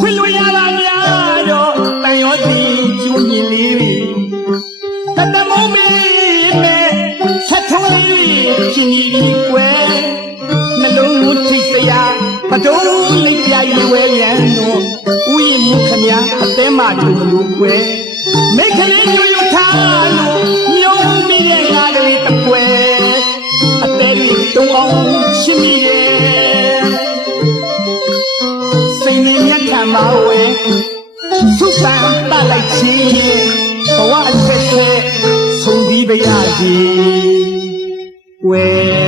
ခွင့်လွှဲရတာများတော့တန်ရောစီကျူးညင်လေးတွေတတမုံမီနဲ့ဆက်ထုံးလေးရှင်ကြီးကွယ်နှလုံးမထိတ်စရာပတုံးလေးပြိုင်ဝဲရန်တော့ဥယျာဉ်မှုခမအသေးမှတူလို့ကွယ်မိတ်ကလေးညွတ်ထားလို့ညုံမိရဲ့ငါတွေတကွယ်အသေးလေးတုံးအောင်ရှင်မိရဲ့စိတ်နဲ့မြတ်ခံပါဝဲသုတန်တလိုက်ချင်းဘဝအဆက်ဆက်ဆုံးပြီးပါရစေဝဲ